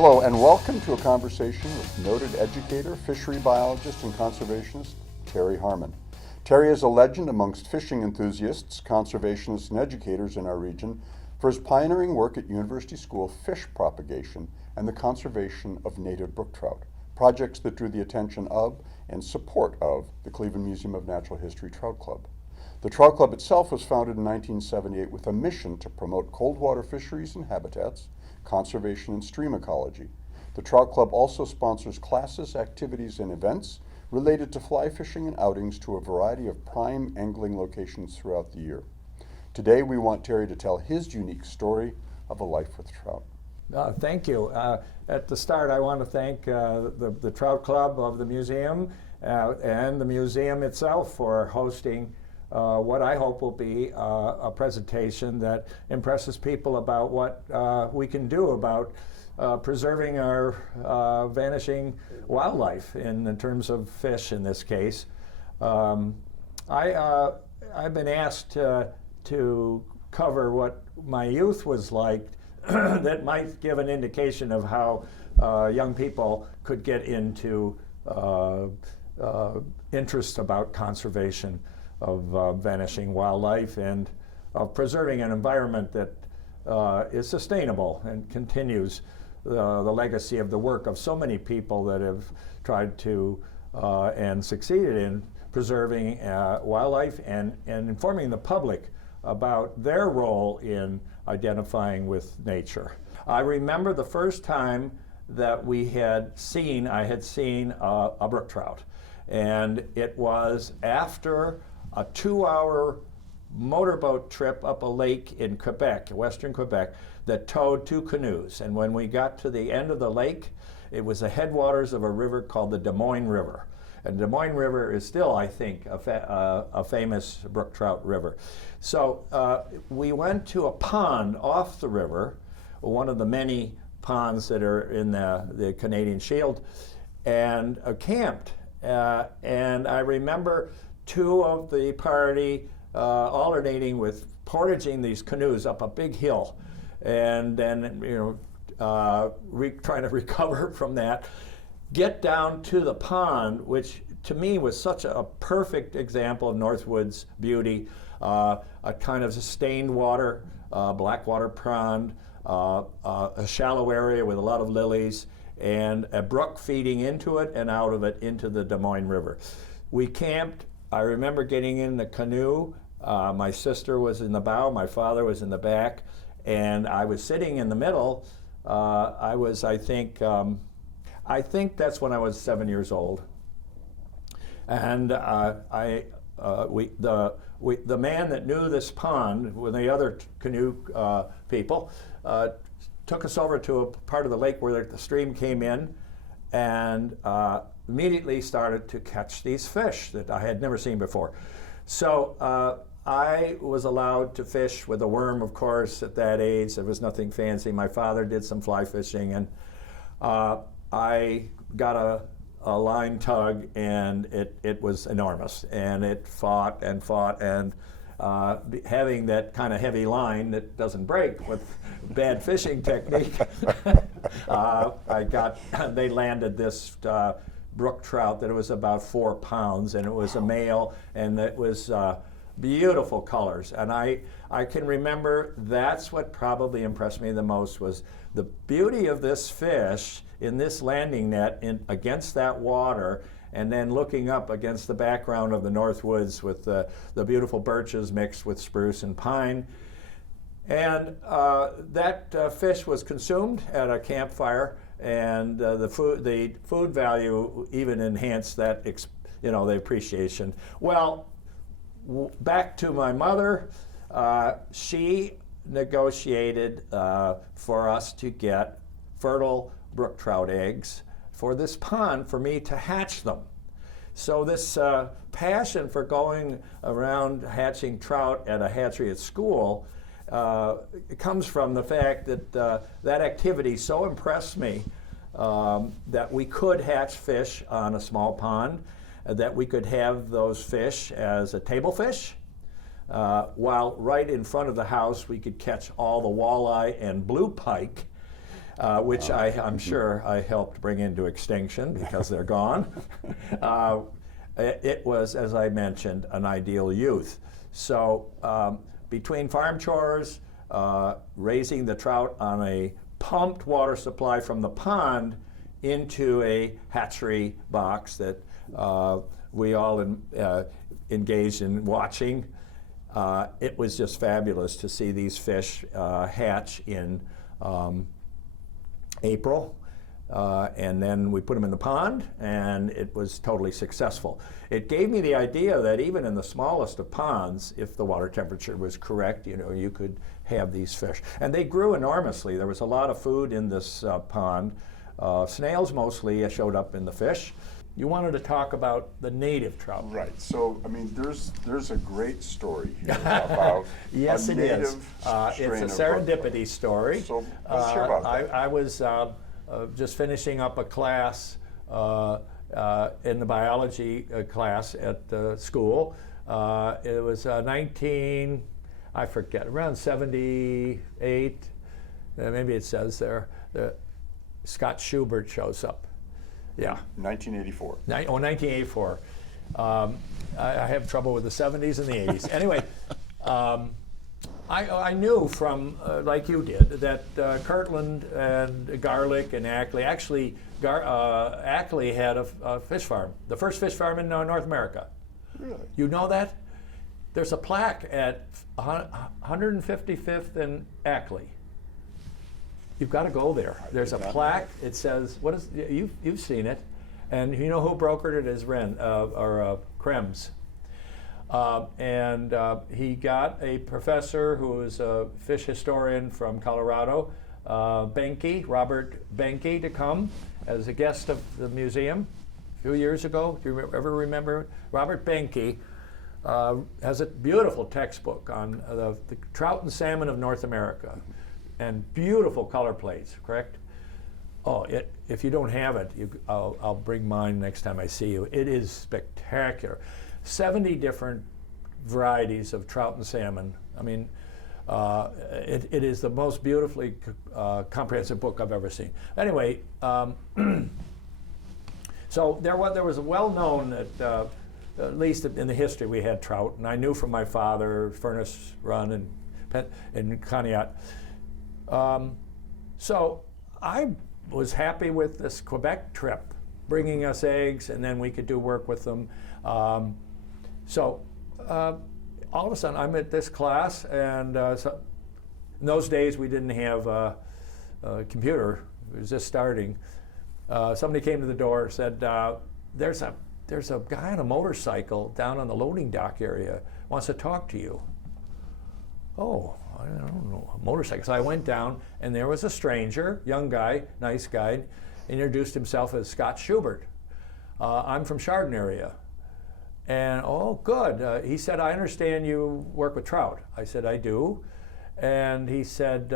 Hello and welcome to a conversation with noted educator, fishery biologist, and conservationist Terry Harmon. Terry is a legend amongst fishing enthusiasts, conservationists, and educators in our region for his pioneering work at University School fish propagation and the conservation of native brook trout, projects that drew the attention of and support of the Cleveland Museum of Natural History Trout Club. The Trout Club itself was founded in 1978 with a mission to promote cold water fisheries and habitats, conservation and stream ecology. The Trout Club also sponsors classes, activities, and events related to fly fishing and outings to a variety of prime angling locations throughout the year. Today we want Terry to tell his unique story of a life with trout. Thank you. At the start, I want to thank the Trout Club of the museum and the museum itself for hosting what I hope will be a presentation that impresses people about what we can do about preserving our vanishing wildlife in terms of fish in this case. I've been asked to cover what my youth was like that might give an indication of how young people could get into interest about conservation of vanishing wildlife and of preserving an environment that is sustainable and continues the legacy of the work of so many people that have tried to and succeeded in preserving wildlife and informing the public about their role in identifying with nature. I remember the first time that I had seen a brook trout, and it was after a 2-hour motorboat trip up a lake in Quebec, western Quebec, that towed 2 canoes. And when we got to the end of the lake, it was the headwaters of a river called the Des Moines River. And Des Moines River is still, I think, a famous brook trout river. So we went to a pond off the river, one of the many ponds that are in the Canadian Shield, and camped. And I remember 2 of the party alternating with portaging these canoes up a big hill, and then trying to recover from that, get down to the pond, which to me was such a perfect example of Northwood's beauty, a kind of sustained water, blackwater pond, a shallow area with a lot of lilies, and a brook feeding into it and out of it into the Des Moines River. We camped. I remember getting in the canoe. My sister was in the bow, my father was in the back, and I was sitting in the middle. I think that's when I was 7 years old. And the man that knew this pond with the other canoe people took us over to a part of the lake where the stream came in, and immediately started to catch these fish that I had never seen before. So I was allowed to fish with a worm, of course, at that age. There was nothing fancy. My father did some fly fishing, and I got a line tug, and it was enormous. And it fought, and having that kind of heavy line that doesn't break with bad fishing technique, they landed this brook trout that was about 4 pounds, and it was a male, and it was beautiful colors. And I can remember that's what probably impressed me the most, was the beauty of this fish in this landing net against that water, and then looking up against the background of the North Woods with the beautiful birches mixed with spruce and pine. And that fish was consumed at a campfire, and the food value even enhanced that, the appreciation. Well, back to my mother, she negotiated for us to get fertile brook trout eggs for this pond for me to hatch them. So this passion for going around hatching trout at a hatchery at school it comes from the fact that that activity so impressed me that we could hatch fish on a small pond, that we could have those fish as a table fish, while right in front of the house we could catch all the walleye and blue pike. which I'm sure I helped bring into extinction because they're gone. It was, as I mentioned, an ideal youth. So between farm chores, raising the trout on a pumped water supply from the pond into a hatchery box that we all engaged in watching. It was just fabulous to see these fish hatch in April. And then we put them in the pond, and it was totally successful. It gave me the idea that even in the smallest of ponds, if the water temperature was correct, you could have these fish. And they grew enormously. There was a lot of food in this pond. Snails mostly showed up in the fish. You wanted to talk about the native trout. Right. So, I mean, there's a great story here about yes, a it native is. strain It's a of serendipity story. So let's hear about that. I was just finishing up a class in the biology class at school. It was around 78, maybe it says there, Scott Schubert shows up. Yeah. 1984. 1984. I have trouble with the 70s and the 80s. Anyway, I knew from, like you did, that Kirtland and Garlick and Ackley, actually Ackley had a fish farm, the first fish farm in North America. Really? You know that? There's a plaque at 155th and Ackley. You've got to go there. There's a plaque. It says, "What is?" You've seen it, and you know who brokered it is Krems, and he got a professor who is a fish historian from Colorado, Robert Benke, to come as a guest of the museum a few years ago. Do you ever remember? Robert Benke has a beautiful textbook on the trout and salmon of North America. And beautiful color plates, correct? Oh, if you don't have it, I'll bring mine next time I see you. It is spectacular. 70 different varieties of trout and salmon. I mean, it is the most beautifully comprehensive book I've ever seen. Anyway, so there was a well-known that at least in the history we had trout, and I knew from my father, Furnace Run and Conneaut. So I was happy with this Quebec trip, bringing us eggs, and then we could do work with them. So all of a sudden, I'm at this class, and so in those days we didn't have a computer; it was just starting. Somebody came to the door and said, "There's a guy on a motorcycle down on the loading dock area, wants to talk to you." Oh, I don't know, a motorcycle. So I went down, and there was a stranger, young guy, nice guy, introduced himself as Scott Schubert. I'm from Chardon area. And, oh, good. He said, "I understand you work with trout." I said, "I do." And he said,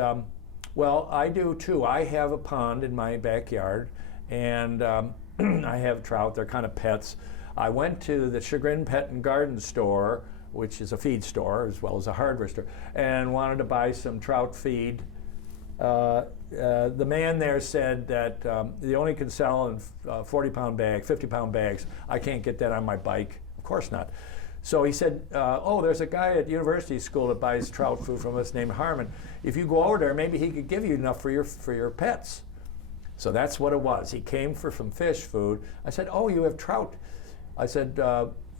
"Well, I do too. I have a pond in my backyard, and I have trout. They're kind of pets. I went to the Chagrin Pet and Garden store, which is a feed store as well as a hardware store, and wanted to buy some trout feed. The man there said that they only can sell in 40-pound bags, 50-pound bags. I can't get that on my bike. Of course not. So he said, "Oh, there's a guy at university school that buys trout food from us named Harmon. If you go over there, maybe he could give you enough for your pets." So that's what it was. He came for some fish food. I said, "Oh, you have trout." I said,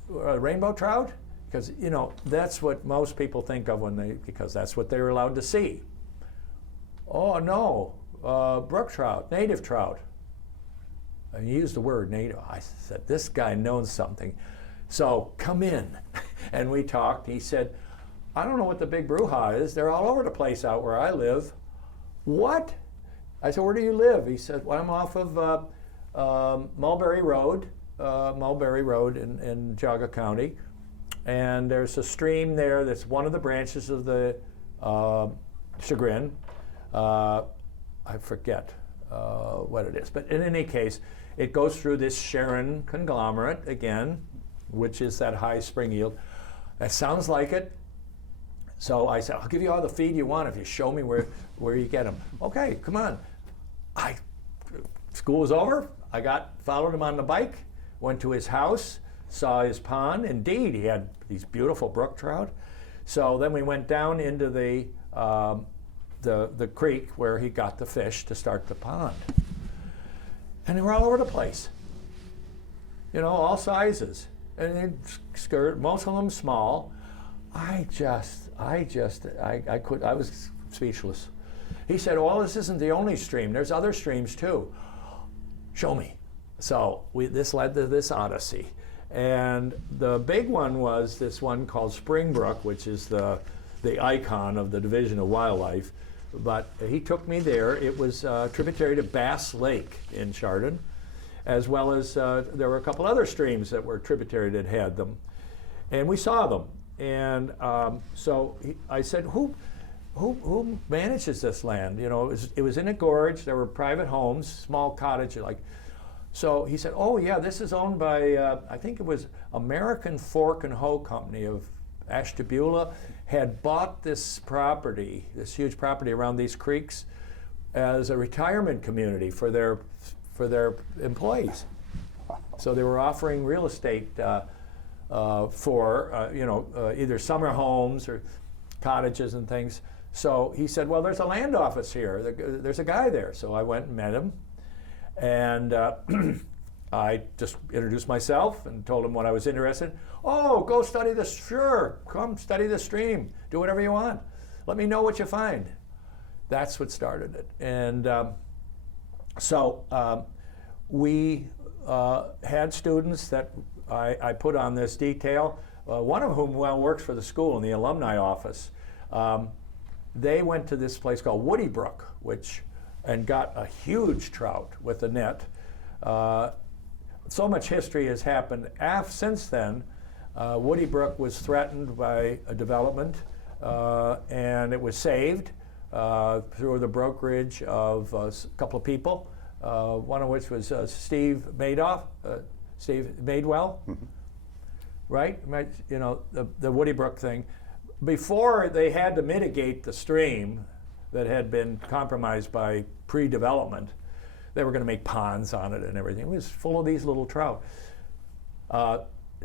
"Rainbow trout?" Because, that's what most people think of because that's what they're allowed to see. "Oh, no, brook trout, native trout." And he used the word native. I said, this guy knows something. So come in. And we talked. He said, "I don't know what the big brouhaha is. They're all over the place out where I live." "What?" I said, "Where do you live?" He said, "Well, I'm off of Mulberry Road in Geauga County. And there's a stream there that's one of the branches of the Chagrin. I forget what it is. But in any case, it goes through this Sharon conglomerate again, which is that high spring yield. That sounds like it. So I said, "I'll give you all the feed you want if you show me where you get them." "Okay, come on." School was over. I followed him on the bike, went to his house, saw his pond. Indeed, he had these beautiful brook trout. So then we went down into the creek where he got the fish to start the pond. And they were all over the place. You know, all sizes. And most of them small. I was speechless. He said, "Well, this isn't the only stream. There's other streams too." Show me. So this led to this odyssey. And the big one was this one called Springbrook, which is the icon of the Division of Wildlife. But he took me there. It was tributary to Bass Lake in Chardon, as well as there were a couple other streams that were tributary that had them. And we saw them. And I said, who manages this land? You know, it was in a gorge. There were private homes, small cottages. So he said, "Oh yeah, this is owned by I think it was American Fork and Hoe Company of Ashtabula, had bought this property, this huge property around these creeks, as a retirement community for their employees. So they were offering real estate for either summer homes or cottages and things." So he said, "Well, there's a land office here. There's a guy there." So I went and met him, and I just introduced myself and told him what I was interested in. "Oh, go study this. Sure, come study the stream. Do whatever you want. Let me know what you find." That's what started it. And we had students that I put on this detail, one of whom works for the school in the alumni office. They went to this place called Woody Brook, and got a huge trout with a net. So much history has happened since then. Woody Brook was threatened by a development, and it was saved through the brokerage of a couple of people, one of which was Steve Madewell, right? You know, the Woody Brook thing. Before they had to mitigate the stream that had been compromised by pre-development, they were going to make ponds on it and everything. It was full of these little trout.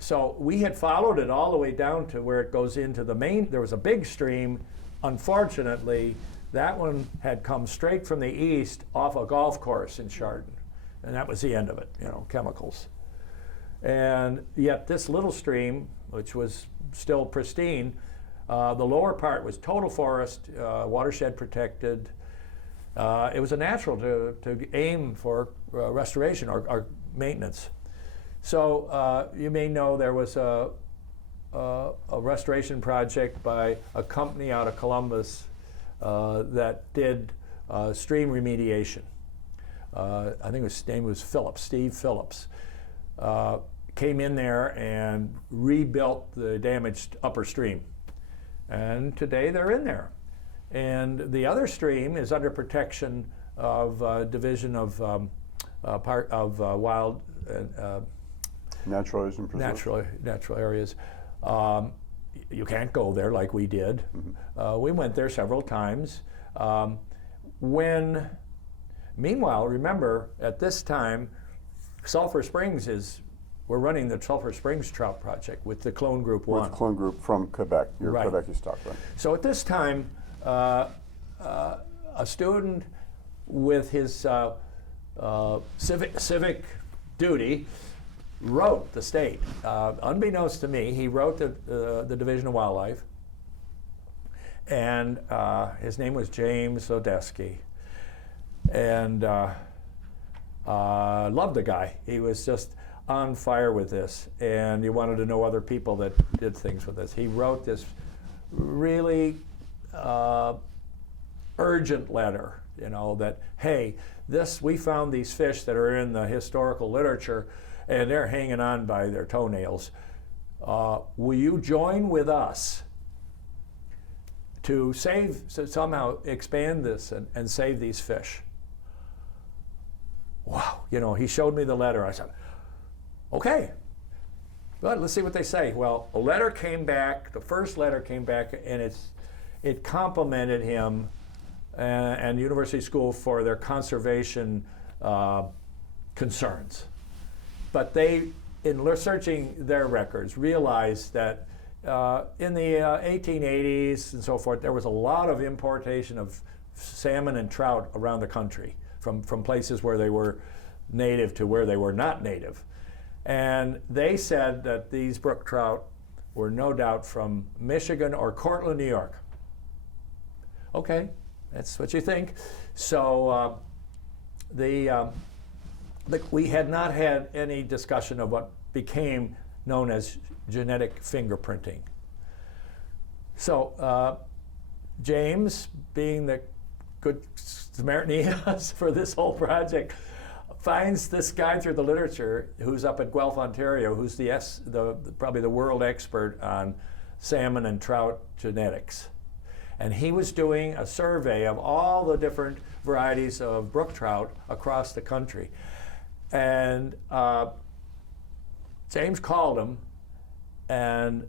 So we had followed it all the way down to where it goes into the main. There was a big stream. Unfortunately, that one had come straight from the east off a golf course in Chardon. And that was the end of it, you know, chemicals. And yet this little stream, which was still pristine, the lower part was total forest, watershed protected. It was a natural to aim for restoration or maintenance. So you may know there was a restoration project by a company out of Columbus that did stream remediation. I think his name was Steve Phillips. Came in there and rebuilt the damaged upper stream. And today they're in there. And the other stream is under protection of Division of Wild Natural areas and preserves. Natural areas. You can't go there like we did. Mm-hmm. We went there several times. Meanwhile, remember, at this time, we're running the Sulphur Springs Trout Project with the Clone Group 1. With Clone Group from Quebec, your right. Quebec stock, right? So at this time, a student with his civic duty wrote the state. Unbeknownst to me, he wrote the Division of Wildlife, and his name was James Odeski. And loved the guy. He was just on fire with this, and he wanted to know other people that did things with this. He wrote this really urgent letter, you know, that, hey, we found these fish that are in the historical literature, and they're hanging on by their toenails. Will you join with us to somehow expand this and save these fish? Wow, you know, he showed me the letter. I said, okay, good, let's see what they say. Well, a letter came back, the first letter came back, and it complimented him and University School for their conservation concerns. But they, in researching their records, realized that in the 1880s and so forth, there was a lot of importation of salmon and trout around the country from places where they were native to where they were not native. And they said that these brook trout were no doubt from Michigan or Cortland, New York. Okay, that's what you think. So we had not had any discussion of what became known as genetic fingerprinting. So James, being the good Samaritan he is for this whole project, finds this guy through the literature who's up at Guelph, Ontario, who's probably the world expert on salmon and trout genetics. And he was doing a survey of all the different varieties of brook trout across the country. And James called him and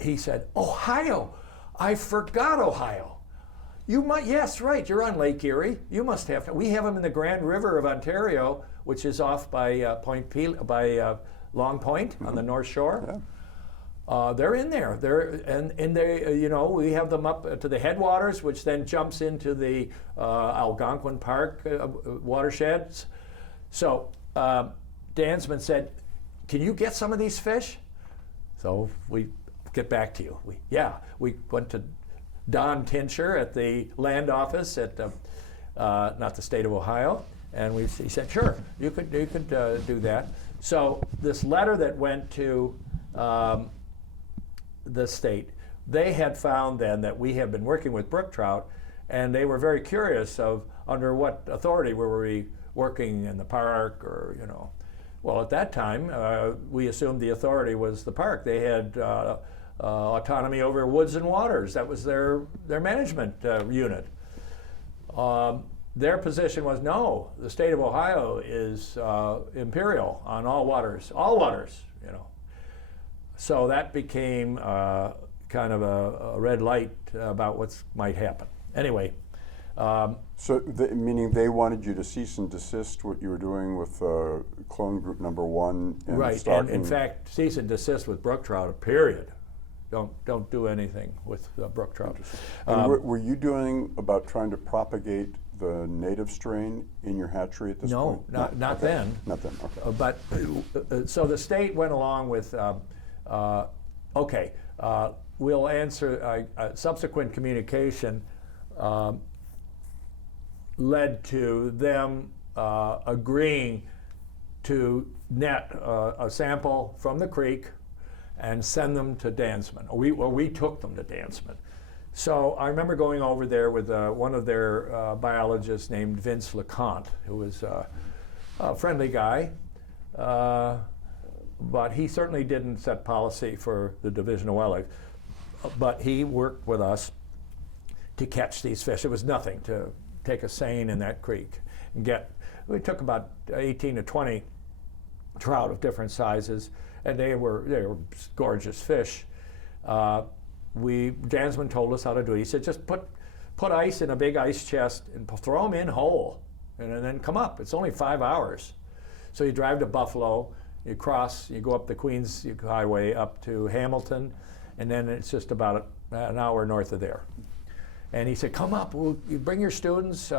he said, "Ohio, I forgot Ohio. You might, yes, right, you're on Lake Erie. You must have, we have them in the Grand River of Ontario, which is off by Long Point on the North Shore. Yeah. They're in there. And they, we have them up to the headwaters, which then jumps into the Algonquin Park watersheds. So Dansman said, "Can you get some of these fish?" So we get back to you. We went to Don Tincher at the land office at not the state of Ohio, and he said, "Sure, you could do that." So this letter that went to the state, they had found then that we had been working with brook trout, and they were very curious of under what authority were we working in the park, or Well, at that time, we assumed the authority was the park. They had autonomy over woods and waters. That was their management unit. Their position was, no, the state of Ohio is imperial on all waters, So that became kind of a red light about what might happen. Anyway. Meaning they wanted you to cease and desist what you were doing with clone group number 1. And right, and in fact, cease and desist with brook trout, period. Don't do anything with brook trout. And were you doing about trying to propagate the native strain in your hatchery at this point? No, not then. Not then, okay. But so the state went along with, we'll answer subsequent communication led to them agreeing to net a sample from the creek and send them to Dansman. We took them to Dansman. So I remember going over there with one of their biologists named Vince LeConte, who was a friendly guy, but he certainly didn't set policy for the Division of Wildlife. But he worked with us to catch these fish. It was nothing to take a seine in that creek and we took about 18 to 20 trout of different sizes, and they were gorgeous fish. Dansman told us how to do it. He said, just put ice in a big ice chest and throw them in whole, and then come up. It's only 5 hours. So you drive to Buffalo, you go up the Queens Highway up to Hamilton, and then it's just about an hour north of there. And he said, come up, you bring your students,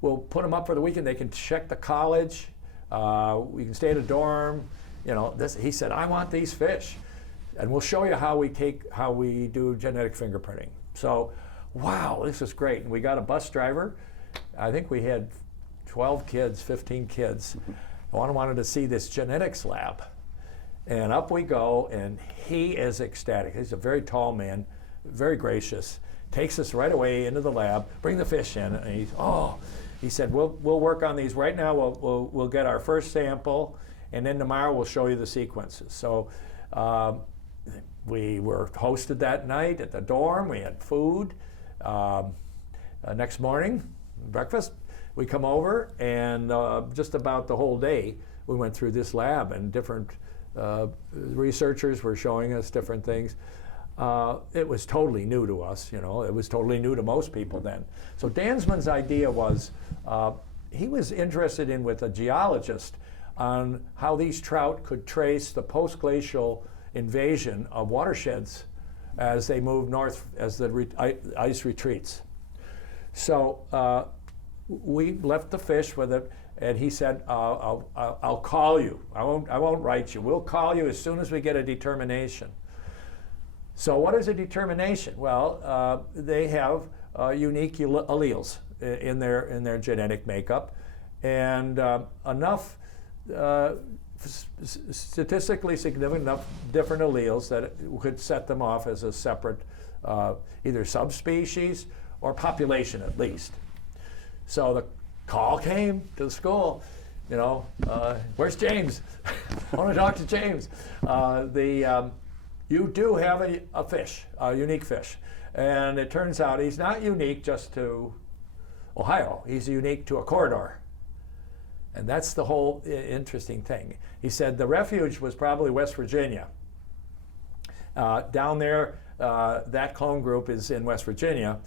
we'll put them up for the weekend, they can check the college, we can stay at a dorm, he said, I want these fish. And we'll show you how we do genetic fingerprinting. So, wow, this is great. And we got a bus driver. I think we had 12 kids, 15 kids. Wanted to see this genetics lab. And up we go, and he is ecstatic. He's a very tall man, very gracious. Takes us right away into the lab, bring the fish in, and he said, we'll work on these right now. We'll get our first sample, and then tomorrow we'll show you the sequences. So we were hosted that night at the dorm. We had food. Next morning, breakfast, we come over, and just about the whole day we went through this lab, and different researchers were showing us different things. it was totally new to us. It was totally new to most people then. So Dansman's idea was, he was interested in, with a geologist, on how these trout could trace the post-glacial invasion of watersheds as they move north, as the ice retreats. So we left the fish with it, and he said, I'll call you. I won't write you. We'll call you as soon as we get a determination. So what is a determination? Well, they have unique alleles in their genetic makeup, and enough statistically significant enough different alleles that it could set them off as a separate either subspecies or population at least. So the call came to the school, where's James? I want to talk to James. You do have a fish, a unique fish. And it turns out he's not unique just to Ohio. He's unique to a corridor. And that's the whole interesting thing. He said the refuge was probably West Virginia. Down there, that clone group is in West Virginia.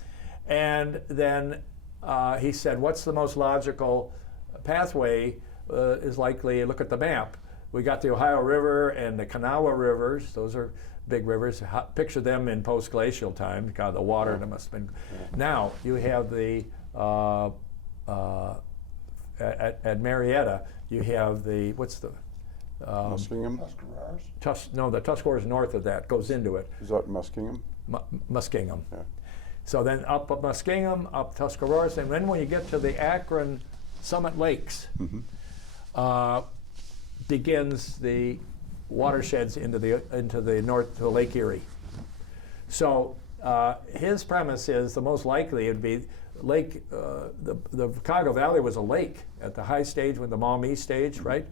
And then he said, what's the most logical pathway is likely, look at the map. We got the Ohio River and the Kanawha rivers. Those are big rivers. Picture them in post-glacial time. God, the water that must have been. Now you have the at Marietta. You have the what's the Muskingum? The Tuscarora is north of that. Goes into it. Is that Muskingum? Muskingum. Yeah. So then up Muskingum, up Tuscarora, and then when you get to the Akron Summit Lakes, begins the watersheds into the north to Lake Erie. So his premise is the most likely it would be lake. The Chicago Valley was a lake at the high stage with the Maumee stage, right?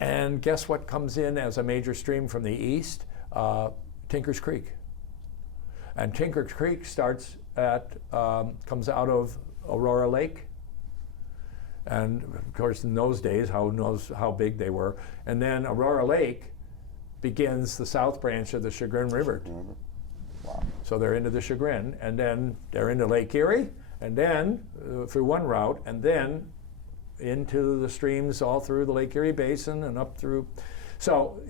And guess what comes in as a major stream from the east? Tinker's Creek. And Tinker's Creek starts comes out of Aurora Lake. And of course, in those days, who knows how big they were. And then Aurora Lake begins the south branch of the Chagrin River. Wow. So they're into the Chagrin, and then they're into Lake Erie, and then through one route, and then into the streams all through the Lake Erie Basin and up through. So,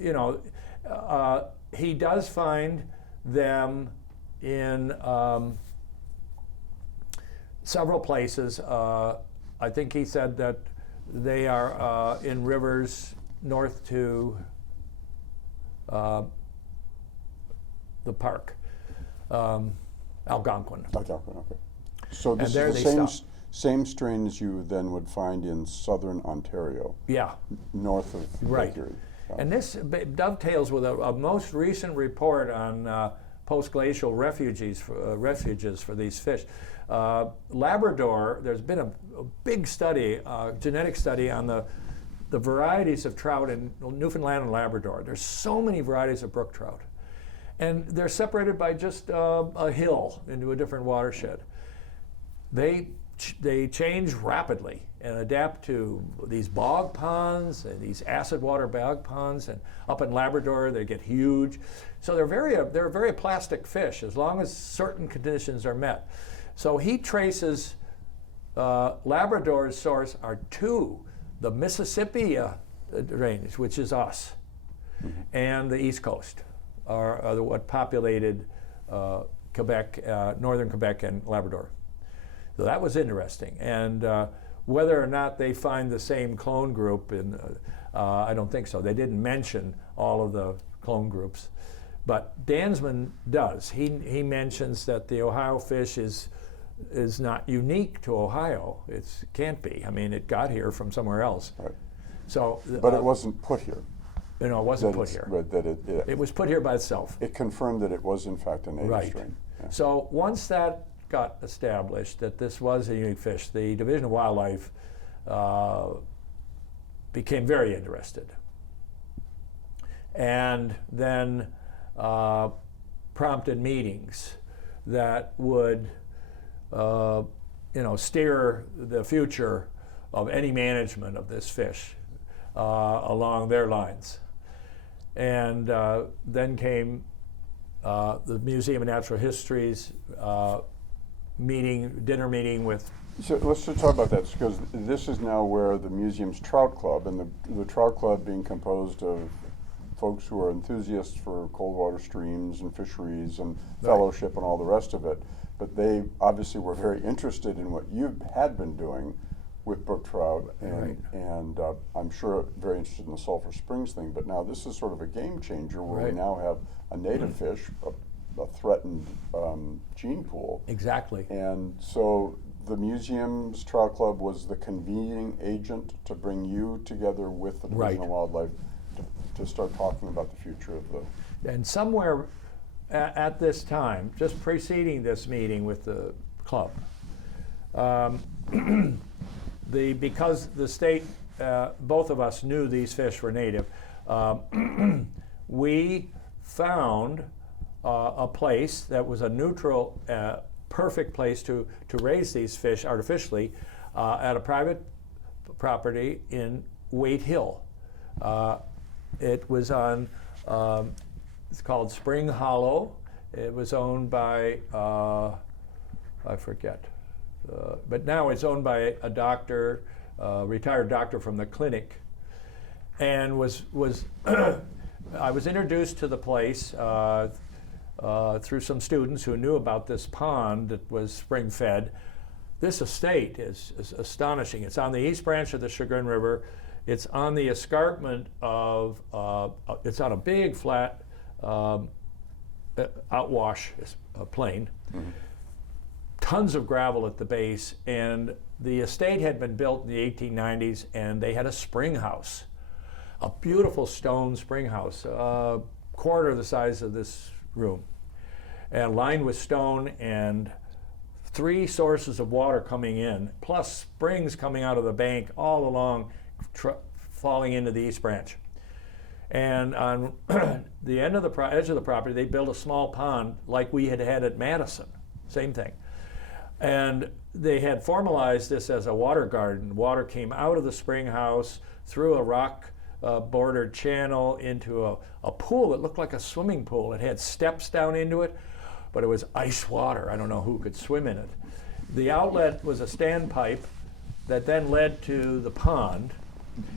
he does find them in several places. I think he said that they are in rivers north to the park, Algonquin. Algonquin, okay. So this And is the same strains you then would find in southern Ontario. Yeah. North of Right. Lake Erie. And this dovetails with a most recent report on post-glacial refuges for these fish. Labrador, there's been a big study, genetic study on the varieties of trout in Newfoundland and Labrador. There's so many varieties of brook trout. And they're separated by just a hill into a different watershed. They change rapidly and adapt to these bog ponds and these acid water bog ponds. And up in Labrador, they get huge. So they're a very plastic fish as long as certain conditions are met. So he traces Labrador's source are to the Mississippi range, which is us, and the East Coast are what populated Quebec, northern Quebec and Labrador. So that was interesting. And whether or not they find the same clone group, I don't think so. They didn't mention all of the clone groups. But Dansman does. He mentions that the Ohio fish is not unique to Ohio. It can't be. I mean, it got here from somewhere else. Right. So, but it wasn't put here. It wasn't put here. Right, it was put here by itself. It confirmed that it was in fact a native strain. Yeah. So once that got established that this was a unique fish, the Division of Wildlife became very interested, and then prompted meetings that would steer the future of any management of this fish along their lines. And then came the Museum of Natural History's dinner meeting with. So let's just talk about that, because this is now where the museum's Trout Club, and the Trout Club being composed of folks who are enthusiasts for cold water streams and fisheries and fellowship and all the rest of it. But they obviously were very interested in what you had been doing with brook trout, and I'm sure very interested in the Sulphur Springs thing. But now this is sort of a game changer where we now have a native fish, a threatened gene pool. Exactly. And so the museum's Trout Club was the convening agent to bring you together with the Division of Wildlife to start talking about the future of the. And somewhere at this time, just preceding this meeting with the club, because the state, both of us knew these fish were native, we found a place that was a neutral, perfect place to raise these fish artificially at a private property in Wade Hill. It was on, it's called Spring Hollow. It was owned by, I forget, but now it's owned by a doctor, retired doctor from the clinic, and was I was introduced to the place through some students who knew about this pond that was spring fed. This estate is astonishing. It's on the east branch of the Chagrin River. It's on the escarpment of, it's on a big flat outwash plain. Mm-hmm. Tons of gravel at the base, and the estate had been built in the 1890s, and they had a spring house, a beautiful stone spring house, quarter the size of this room, and lined with stone, and 3 sources of water coming in, plus springs coming out of the bank all along, falling into the East Branch. And on the end of the edge of the property, they built a small pond like we had at Madison, same thing. And they had formalized this as a water garden. Water came out of the spring house through a rock bordered channel into a pool that looked like a swimming pool. It had steps down into it, but it was ice water. I don't know who could swim in it. The outlet was a standpipe that then led to the pond,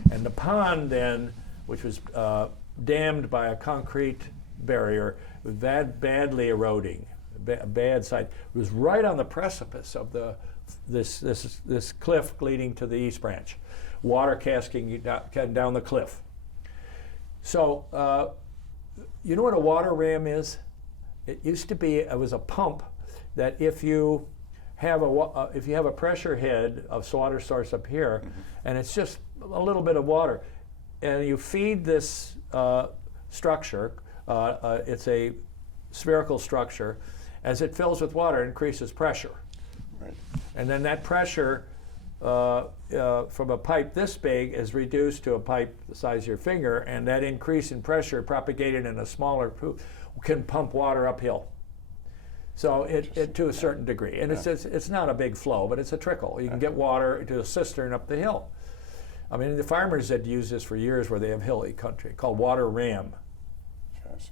and the pond then, which was dammed by a concrete barrier, was badly eroding, bad site. It was right on the precipice of this cliff leading to the East Branch, water cascading down the cliff. So, you know what a water ram is? It used to be, it was a pump that if you have a pressure head of water source up here, mm-hmm. and it's just a little bit of water, and you feed this structure, it's a spherical structure, as it fills with water, it increases pressure. Right. And then that pressure from a pipe this big is reduced to a pipe the size of your finger, and that increase in pressure propagated in a smaller pool can pump water uphill. So it to a certain degree, and it's not a big flow, but it's a trickle. You can get water to a cistern up the hill. I mean, the farmers had used this for years where they have hilly country, called water ram.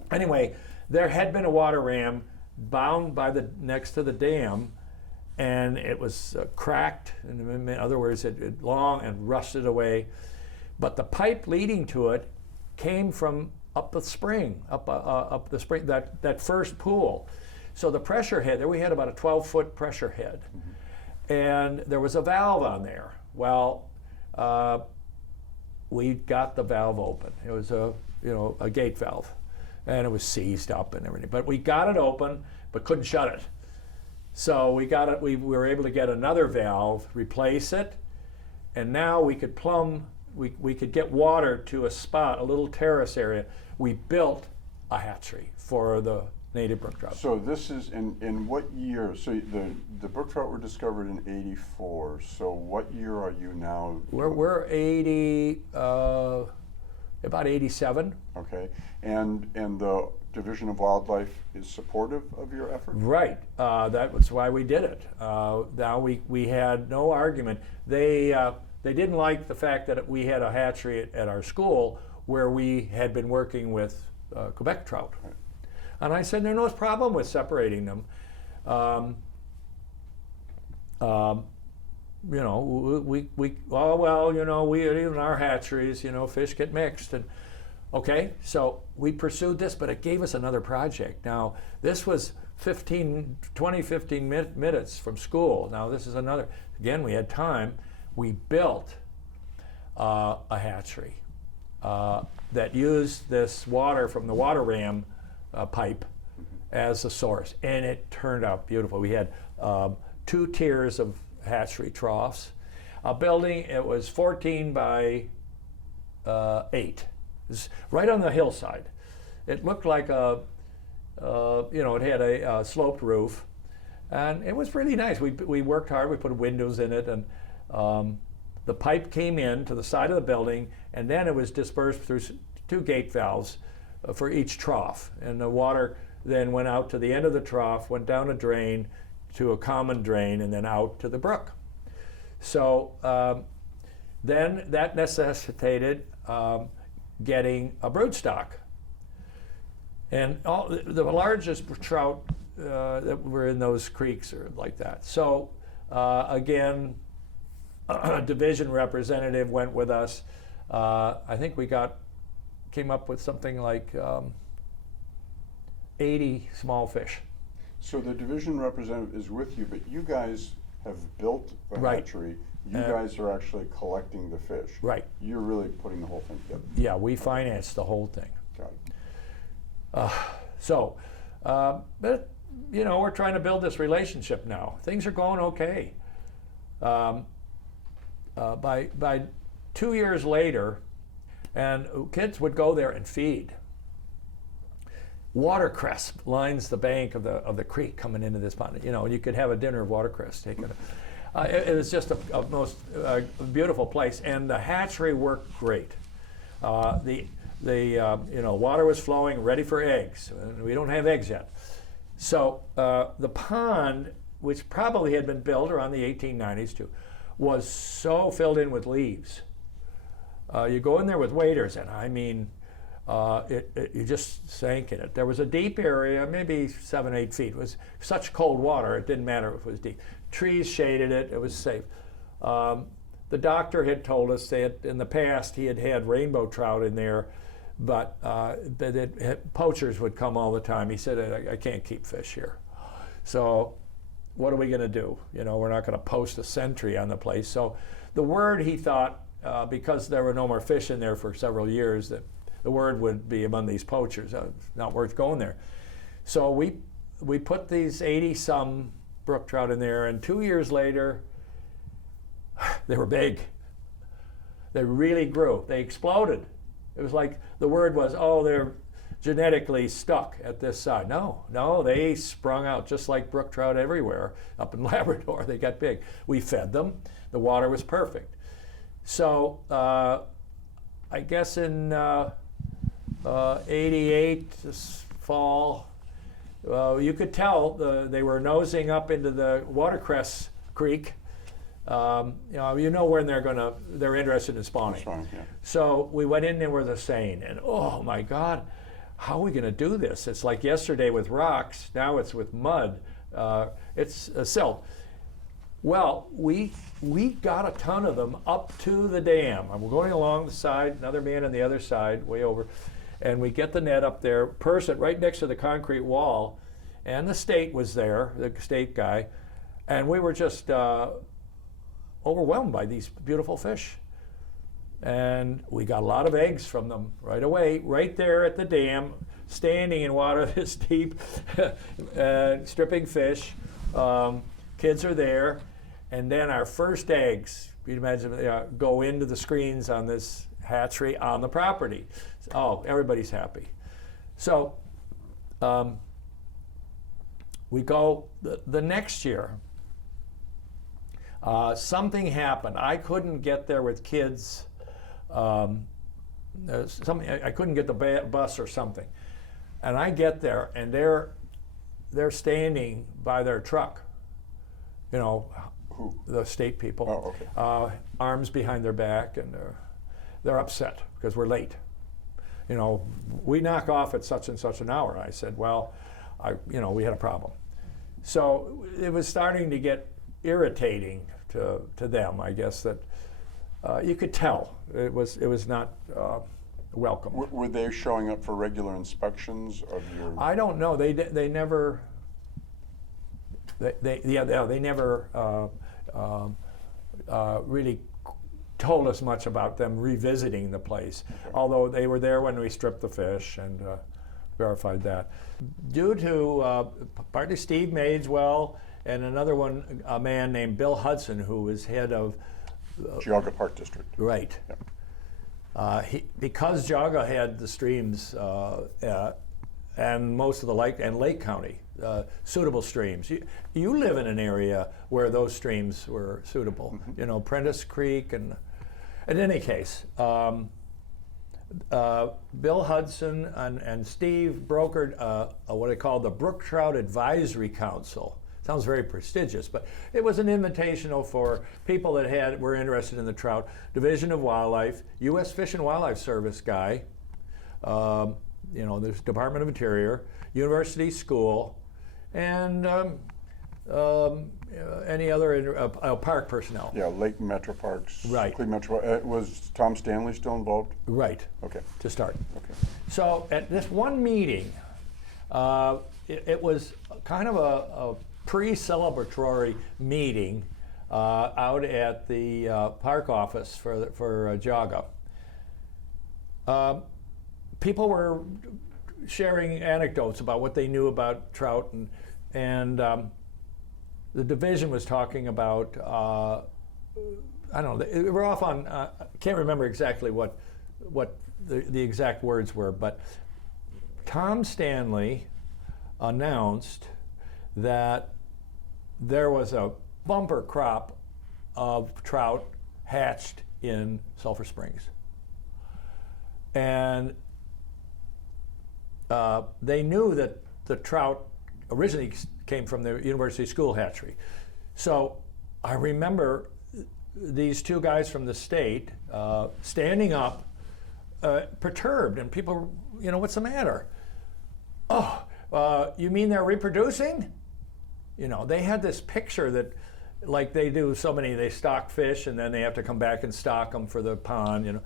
Anyway, there had been a water ram bound by next to the dam, and it was cracked. In other words, it long and rusted away. But the pipe leading to it came from up the spring, up the spring, that first pool. So the pressure head, there we had about a 12-foot pressure head, mm-hmm. and there was a valve on there. Well, we got the valve open. It was a gate valve, and it was seized up and everything. But we got it open, but couldn't shut it. So we got it. We were able to get another valve, replace it, and now we could we could get water to a spot, a little terrace area. We built a hatchery for the native brook trout. So this is in what year? So the brook trout were discovered in '84. So what year are you now? We're 80, about 87. Okay, and the Division of Wildlife is supportive of your effort? Right. That was why we did it. Now we had no argument. They didn't like the fact that we had a hatchery at our school where we had been working with Quebec trout. Right. And I said, there's no problem with separating them. You know, we in our hatcheries, you know, fish get mixed. And okay, so we pursued this, but it gave us another project. Now, this was 15 minutes from school. Now, this is another, again, we had time. We built a hatchery that used this water from the water ram pipe as a source, and it turned out beautiful. We had 2 tiers of hatchery troughs. A building, it was 14 by 8. It was right on the hillside. It looked like a, you know, it had a sloped roof, and it was really nice. We worked hard. We put windows in it, and the pipe came in to the side of the building, and then it was dispersed through 2 gate valves for each trough, and the water then went out to the end of the trough, went down a drain to a common drain, and then out to the brook. So then that necessitated getting a broodstock. And the largest trout that were in those creeks are like that. So again, a division representative went with us. I think we came up with something like 80 small fish. So the division representative is with you, but you guys have built a Right. hatchery. You guys are actually collecting the fish. Right. You're really putting the whole thing together. Yeah, we financed the whole thing. Got it. But you know, we're trying to build this relationship now. Things are going okay. By 2 years later, and kids would go there and feed. Watercress lines the bank of the creek coming into this pond. You know, you could have a dinner of watercress taken. It was just a most beautiful place, and the hatchery worked great. The you know, water was flowing, ready for eggs. We don't have eggs yet. So the pond, which probably had been built around the 1890s too, was so filled in with leaves. You go in there with waders, and I mean, you just sank in it. There was a deep area, maybe 7, 8 feet. It was such cold water, it didn't matter if it was deep. Trees shaded it, it was safe. The doctor had told us that in the past he had had rainbow trout in there, but poachers would come all the time. He said, I can't keep fish here. So what are we going to do? You know, we're not going to post a sentry on the place. So the word, he thought, because there were no more fish in there for several years, that the word would be among these poachers. It's not worth going there. So we put these 80-some brook trout in there, and 2 years later, they were big. They really grew. They exploded. It was like the word was, oh, they're genetically stuck at this side. No, they sprung out just like brook trout everywhere up in Labrador. They got big. We fed them. The water was perfect. So I guess in 88, this fall, you could tell they were nosing up into the watercress creek. You know when they're interested in spawning. Spawning, yeah. So we went in there with a seine, and oh my God, how are we going to do this? It's like yesterday with rocks, now it's with mud. It's silt. Well, we got a ton of them up to the dam. And we're going along the side, another man on the other side, way over, and we get the net up there, perch it right next to the concrete wall, and the state was there, the state guy, and we were just overwhelmed by these beautiful fish. And we got a lot of eggs from them right away, right there at the dam, standing in water this deep, stripping fish. Kids are there. And then our first eggs, you'd imagine, go into the screens on this hatchery on the property. Oh, everybody's happy. So we go the next year. Something happened. I couldn't get there with kids. I couldn't get the bus or something. And I get there, and they're standing by their truck. You know, Who? the state people. Oh, okay. Arms behind their back, and they're upset because we're late. we knock off at such and such an hour. I said, well, we had a problem. So it was starting to get irritating to them, I guess, that you could tell it was not welcome. Were they showing up for regular inspections of your? I don't know. They never. They never really told us much about them revisiting the place. Okay. Although they were there when we stripped the fish and verified that. Due to partly Steve Madeswell and another one, a man named Bill Hudson, who was head of Geauga Park District. Right. Yep. Because Geauga had the streams and most of the Lake County suitable streams. You live in an area where those streams were suitable. Mm-hmm. Prentice Creek, and in any case, Bill Hudson and Steve brokered what I call the Brook Trout Advisory Council. Sounds very prestigious, but it was an invitational for people that were interested in the trout. Division of Wildlife, U.S. Fish and Wildlife Service guy, there's Department of Interior, University School, and any other park personnel. Yeah, Lake Metro Parks. Right. Metro. Was Tom Stanley still involved? Right. Okay. To start. Okay. So at this one meeting, it was kind of a pre-celebratory meeting out at the park office for Geauga. People were sharing anecdotes about what they knew about trout, and the division was talking about I don't know. They were off on can't remember exactly what the exact words were, but Tom Stanley announced that there was a bumper crop of trout hatched in Sulphur Springs. And they knew that the trout originally came from the University School hatchery. So I remember these two guys from the state standing up, perturbed, and people, what's the matter? Oh, you mean they're reproducing? They had this picture that, like they do so many, they stock fish and then they have to come back and stock them for the pond,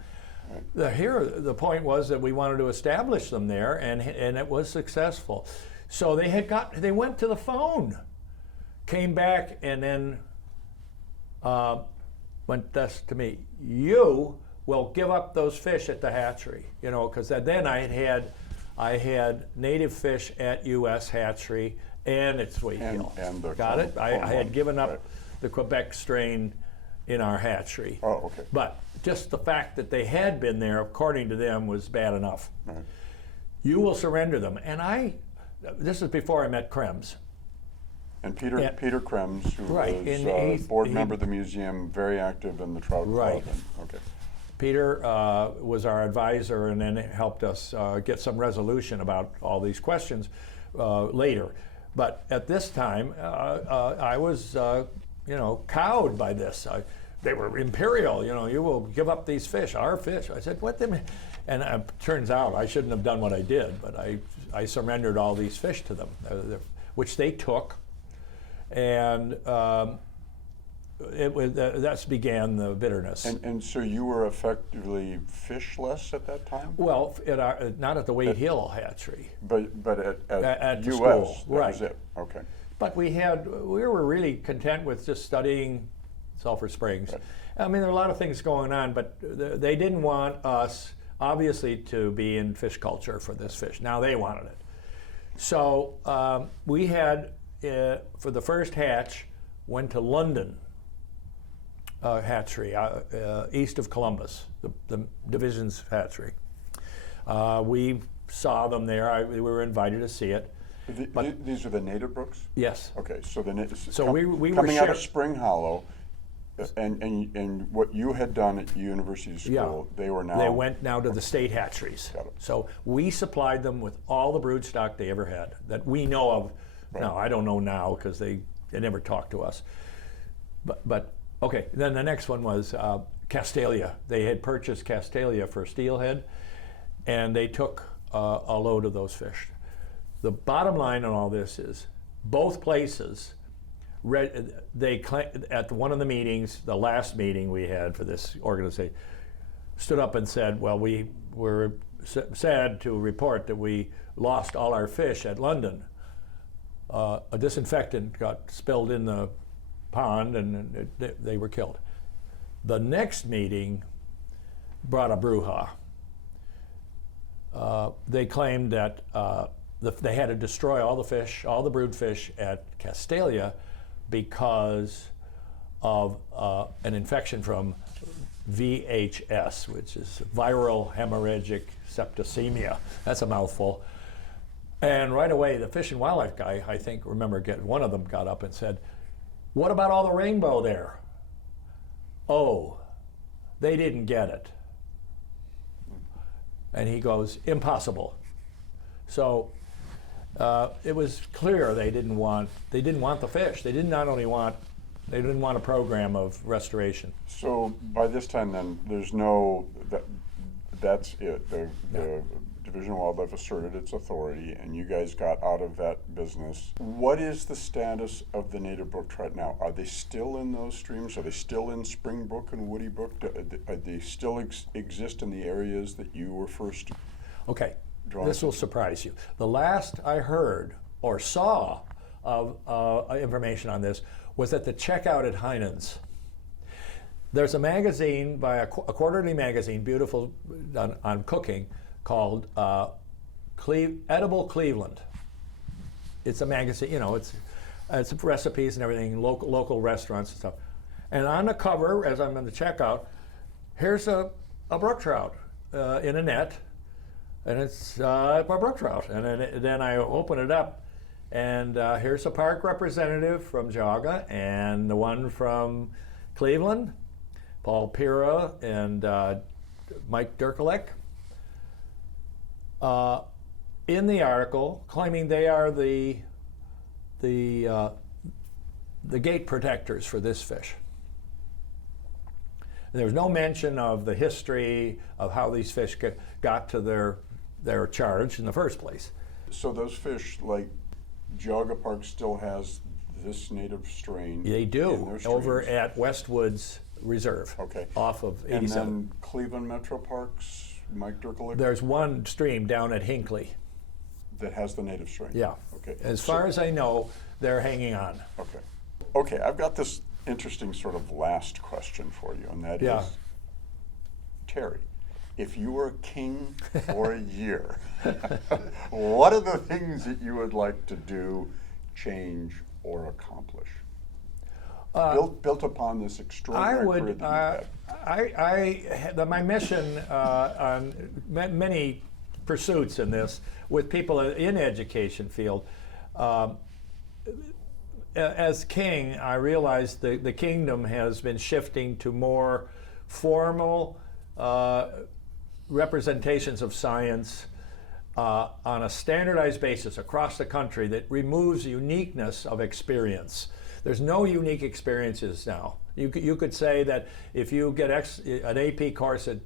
Right. Here, the point was that we wanted to establish them there, and it was successful. So they went to the phone, came back, and then went this to me. You will give up those fish at the hatchery, because then I had native fish at U.S. hatchery and at Sweet Hill. And the Got it? I had given up right. the Quebec strain in our hatchery. Oh, okay. But just the fact that they had been there, according to them, was bad enough. Right. You will surrender them. And this is before I met Krems. And Peter Krems, who right. was board member of the museum, very active in the trout club. Right. Okay. Peter was our advisor, and then helped us get some resolution about all these questions later. But at this time, I was, cowed by this. They were imperial, you will give up these fish, our fish. I said, what the? And it turns out I shouldn't have done what I did, but I surrendered all these fish to them, which they took. And that began the bitterness. And so you were effectively fishless at that time? Well, not at the Wade Hill hatchery. But at the US, school, that right. was it. Okay. But we were really content with just studying Sulphur Springs. Right. I mean, there are a lot of things going on, but they didn't want us, obviously, to be in fish culture for this fish. Now they wanted it. So we had, for the first hatch, went to London hatchery, east of Columbus, the division's hatchery. We saw them there. We were invited to see it. These are the native brooks? Yes. Okay, so we were coming out of Spring Hollow, and what you had done at University School, yeah. they went now to the state hatcheries. Got it. So we supplied them with all the brood stock they ever had that we know of. Right. Now, I don't know now because they never talked to us. But okay, then the next one was Castalia. They had purchased Castalia for steelhead, and they took a load of those fish. The bottom line on all this is both places, at one of the meetings, the last meeting we had for this organization, stood up and said, well, we were sad to report that we lost all our fish at London. A disinfectant got spilled in the pond and they were killed. The next meeting brought a brouhaha. They claimed that they had to destroy all the fish, all the brood fish at Castalia because of an infection from VHS, which is viral hemorrhagic septicemia. That's a mouthful. And right away, the Fish and Wildlife guy, I think, one of them got up and said, what about all the rainbow there? Oh, they didn't get it. And he goes, impossible. So it was clear they didn't want the fish. They didn't want a program of restoration. So by this time then, that's it. The Division of Wildlife asserted its authority and you guys got out of that business. What is the status of the native brook trout now? Are they still in those streams? Are they still in Spring Brook and Woody Brook? Do they still exist in the areas that you were first Okay, drawn this to? will surprise you. The last I heard or saw of information on this was at the checkout at Heinen's. There's a magazine by a quarterly magazine, beautiful, on cooking, called Edible Cleveland. It's a magazine, it's recipes and everything, local restaurants and stuff. And on the cover, as I'm in the checkout, here's a brook trout in a net, and it's a brook trout. And then I open it up, and here's a park representative from Geauga, and the one from Cleveland, Paul Pira and Mike Derkelek. In the article, claiming they are the gate protectors for this fish. There's no mention of the history of how these fish got to their charge in the first place. So those fish, like Geauga Park still has this native strain. They do, in their over streams. at Westwoods Reserve, Okay. off of 87. And then Cleveland Metro Parks, Mike Derkelek, There's one stream down at Hinckley. that has the native strain. Yeah. Okay. As far as I know, they're hanging on. Okay. Okay, I've got this interesting sort of last question for you, and that Yeah. is, Terry, if you were king for a year, what are the things that you would like to do, change, or accomplish? Built upon this extraordinary career that you've had. My mission on many pursuits in this with people in education field. As king, I realized the kingdom has been shifting to more formal representations of science on a standardized basis across the country that removes uniqueness of experience. There's no unique experiences now. You could say that if you get an AP course at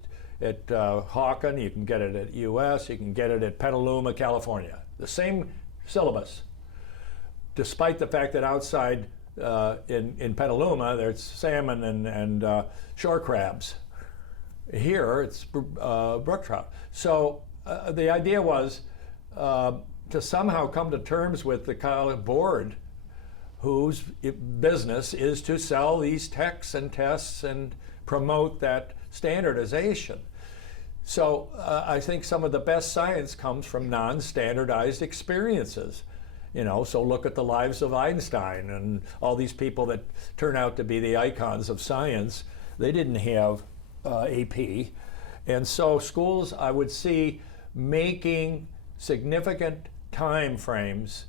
Hawken, you can get it at US, you can get it at Petaluma, California. The same syllabus, despite the fact that outside in Petaluma there's salmon and shore crabs. Here it's brook trout. So the idea was to somehow come to terms with the college board, whose business is to sell these texts and tests and promote that standardization. So I think some of the best science comes from non-standardized experiences. So look at the lives of Einstein and all these people that turn out to be the icons of science. They didn't have AP. And so schools, I would see, making significant time frames,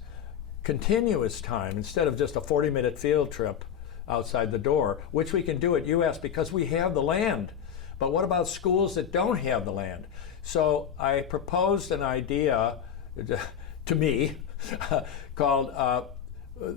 continuous time, instead of just a 40-minute field trip outside the door, which we can do at US because we have the land. But what about schools that don't have the land? So I proposed an idea to me called,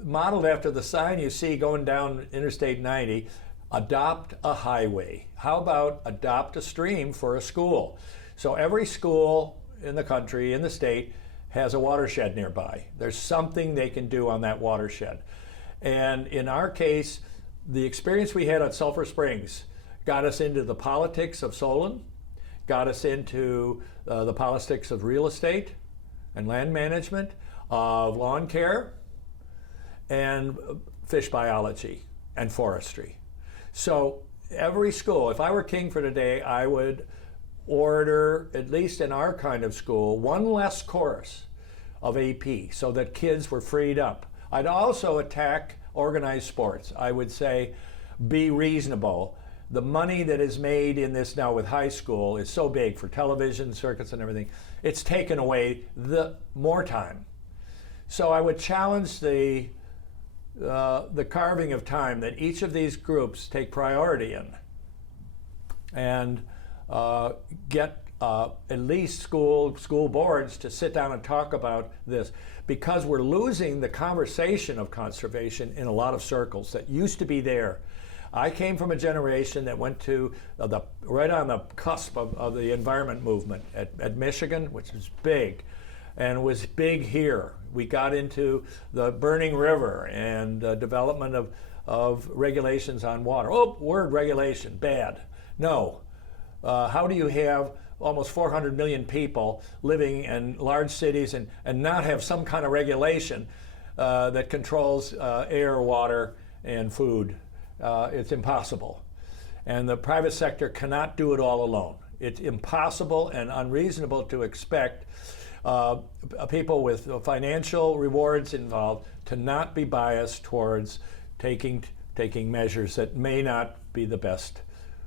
modeled after the sign you see going down Interstate 90, adopt a highway. How about adopt a stream for a school? So every school in the country, in the state, has a watershed nearby. There's something they can do on that watershed. And in our case, the experience we had at Sulphur Springs got us into the politics of Solon, got us into the politics of real estate and land management, of lawn care, and fish biology and forestry. So every school, if I were king for today, I would order, at least in our kind of school, one less course of AP so that kids were freed up. I'd also attack organized sports. I would say, be reasonable. The money that is made in this now with high school is so big for television, circuits, and everything. It's taken away the more time. So I would challenge the carving of time that each of these groups take priority in, and get at least school boards to sit down and talk about this, because we're losing the conversation of conservation in a lot of circles that used to be there. I came from a generation that went to right on the cusp of the environment movement at Michigan, which was big, and was big here. We got into the burning river and development of regulations on water. Oh, word regulation, bad. No. How do you have almost 400 million people living in large cities and not have some kind of regulation that controls air, water, and food? It's impossible. And the private sector cannot do it all alone. It's impossible and unreasonable to expect people with financial rewards involved to not be biased towards taking measures that may not be the best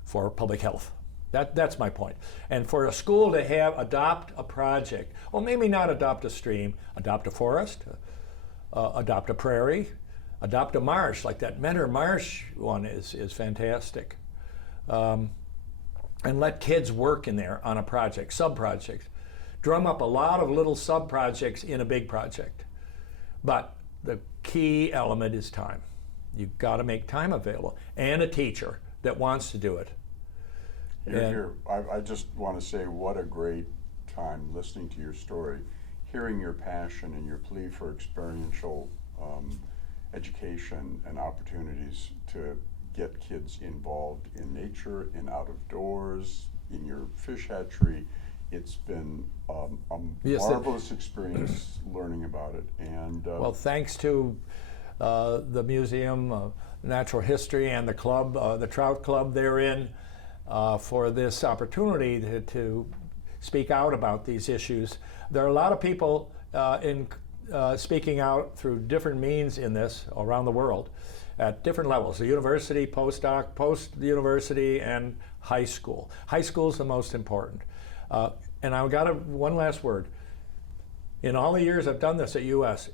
for public health. That's my point. And for a school to adopt a project, or maybe not adopt a stream, adopt a forest, adopt a prairie, adopt a marsh, like that Mentor Marsh one is fantastic. And let kids work in there on a project, sub-projects. Drum up a lot of little sub-projects in a big project. But the key element is time. You've got to make time available, and a teacher that wants to do it. I just want to say what a great time listening to your story, hearing your passion and your plea for experiential education and opportunities to get kids involved in nature, in out of doors, in your fish hatchery. It's been a marvelous experience learning about it. And well, thanks to the Museum of Natural History and the club, the Trout Club therein, for this opportunity to speak out about these issues. There are a lot of people speaking out through different means in this around the world at different levels, the university, postdoc, post-university, and high school. High school is the most important. And I've got one last word. In all the years I've done this at US,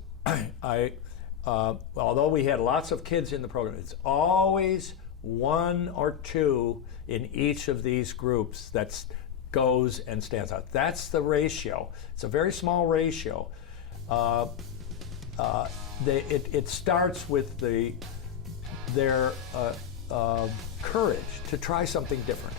although we had lots of kids in the program, it's always one or two in each of these groups that goes and stands out. That's the ratio. It's a very small ratio. It starts with their courage to try something different.